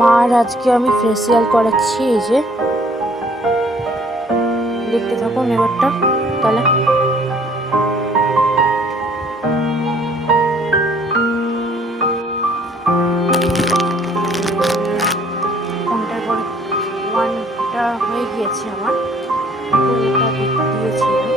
মার আজকে আমি ফেসিয়াল করাচ্ছি। এই যে দেখতে থাকুন এবারটা তাহলে। ঘন্টার পরে 1টা হয়ে গিয়েছে আমার, তো ওটা দিয়েছি আমি।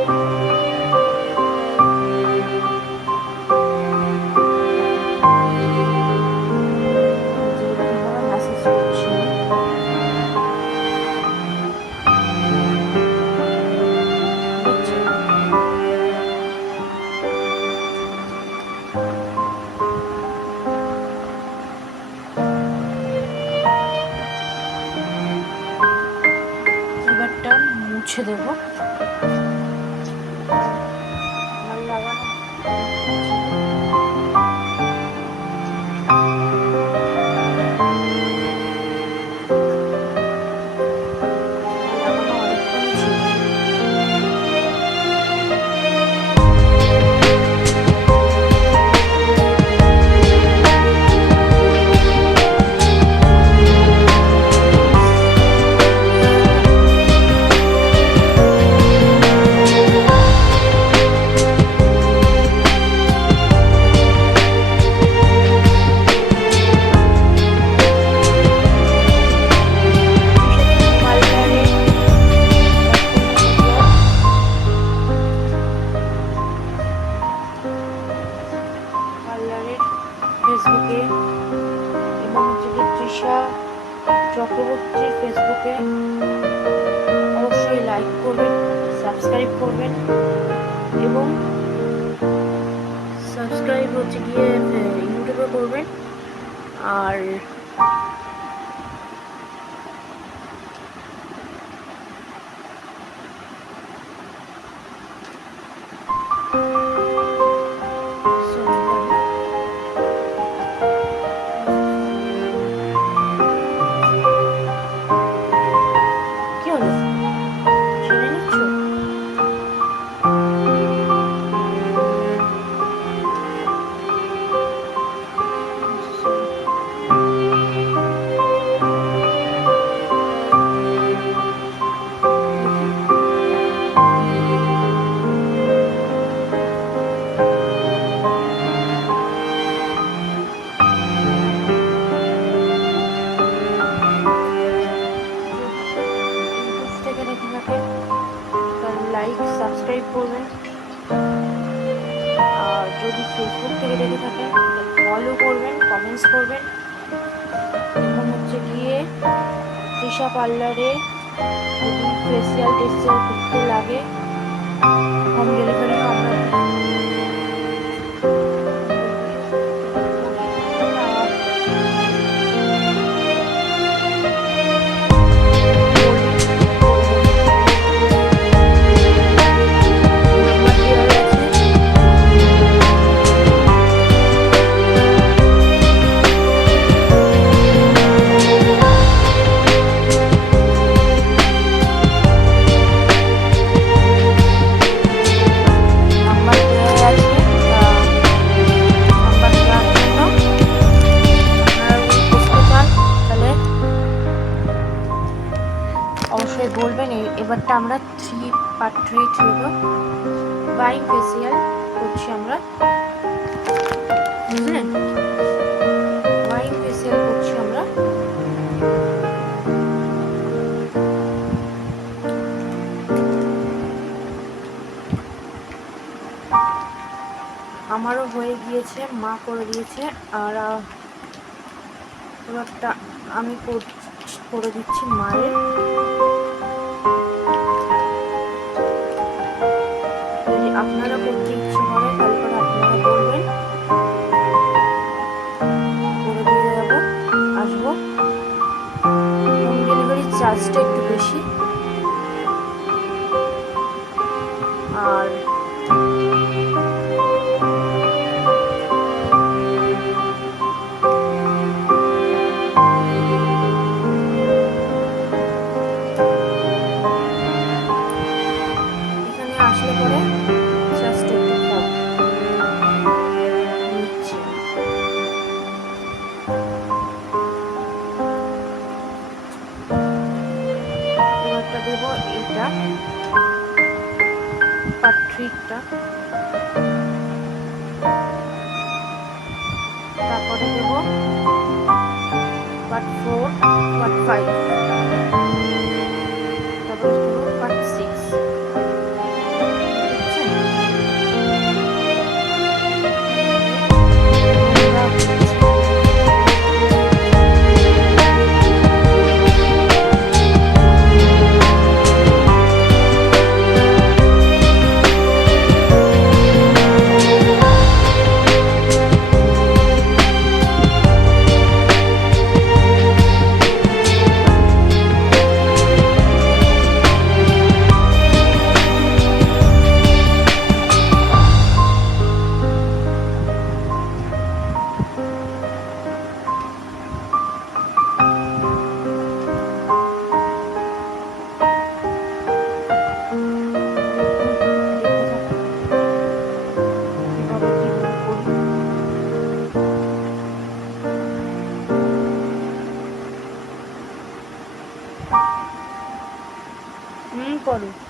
এবারটা মুছে দেবো। ফেসবুকে এবং তৃষা চক্রবর্তীর ফেসবুকে অবশ্যই লাইক করবেন, সাবস্ক্রাইব করবেন এবং সাবস্ক্রাইব গিয়ে ইউটিউবে করবেন। আর লাইক সাবস্ক্রাইব করবেন, আর যদি ফেসবুক থেকে দেখে থাকেন ফলো করবেন, কমেন্টস করবেন। এবং গিয়ে তৃষা পার্লারে যদি ফেসিয়াল টেসিয়াল করতে লাগে হোম ডেলিভারি আমরা অবশ্যই বলবেন। এবারটা আমরা 3 পার্ট ট্রিট হলো বাইং ফেসিয়াল করছি আমরা, বুঝলেন? বাইং ফেসিয়াল করছি আমরা। আমারও হয়ে গিয়েছে, মা করে দিয়েছে, আর এবারটা আমি করে দিচ্ছি মায়ের। যদি আপনারা করতে ইচ্ছে করে তাহলে পরে আপনারা বলবেন, করে দিয়ে যাবো, আসবো। হোম ডেলিভারির চার্জটা একটু বেশি, আর ট্রিকটা। তারপরে দেব পার্ট 4, পার্ট 5, তারপরে দেব পার্ট 6। করো।